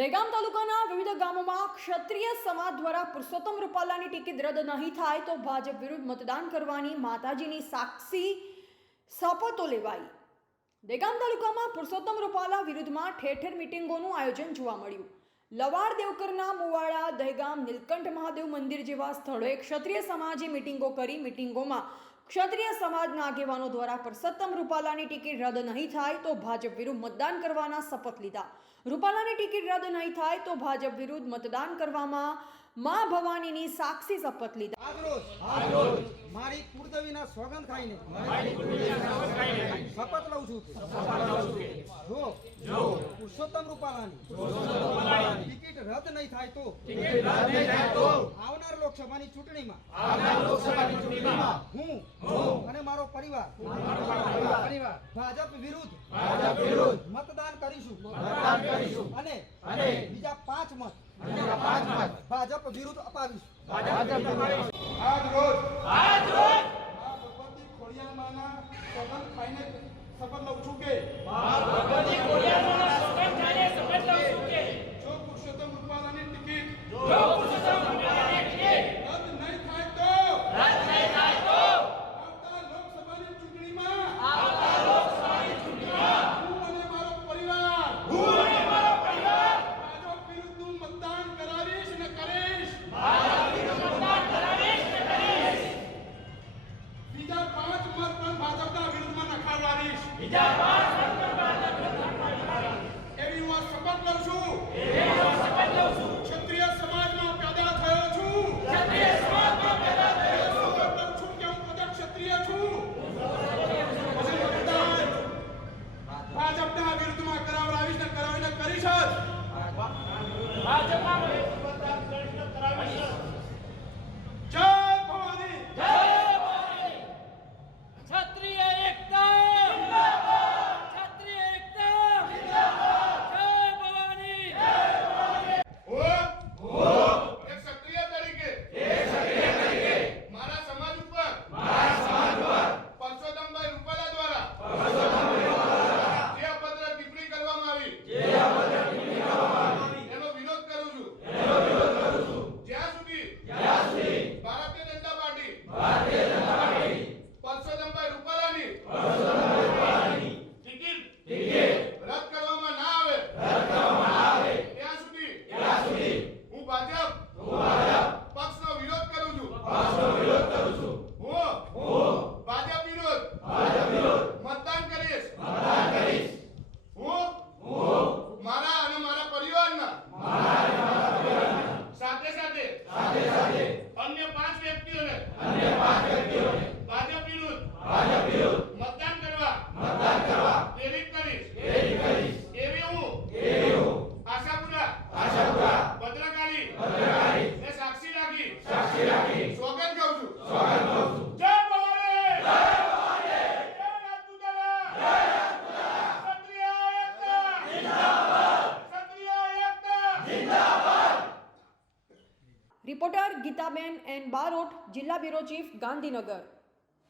દહેગામ તાલુકાના વિવિધ ગામોમાં ક્ષત્રિય સમાજ દ્વારા પુરુષોત્તમ રૂપાલાની ટિકિટ રદ નહીં થાય તો ભાજપ વિરુદ્ધ મતદાન કરવાની માતાજીની સાક્ષી શપથો લેવાઈ. દહેગામ તાલુકામાં પુરુષોત્તમ રૂપાલા વિરુદ્ધમાં ઠેર ઠેર મિટિંગોનું આયોજન જોવા મળ્યું. લવાડ દેવકરના મુવાડા, દહેગામ, નીલકંઠ મહાદેવ મંદિર જેવા સ્થળોએ ક્ષત્રિય સમાજે મિટિંગો કરી મિટિંગોમાં ક્ષત્રિય સમાજના આગેવાનો દ્વારા પરસોત્તમ રૂપાલાની ટિકિટ રદ નહીં થાય તો ભાજપ વિરુદ્ધ મતદાન કરવાના શપથ લીધા. રૂપાલાની ટિકિટ રદ નહીં થાય તો ભાજપ વિરુદ્ધ મતદાન કરવામાં મા ભવાનીની સાક્ષી શપથ લીધા. મારી કુળદેવીના સોગંદ ખાઈને. શપથ લઉં છું જો જો. પુરુષોત્તમ રૂપાલાની. ટિકિટ રદ નહીં થાય તો? આવનાર લોકસભાની ચૂંટણીમાં. હું અને મારો પરિવાર. ભાજપ વિરુદ્ધ. મતદાન કરીશું. મતદાન કરીશું. અને બીજા પાંચ મત. પાંચ મત. ભાજપ વિરુદ્ધ અપાવીશું. આજ રોજ રિપોર્ટર ગીતાબેન એન બારોટ જિલ્લા બ્યુરો ચીફ ગાંધીનગર.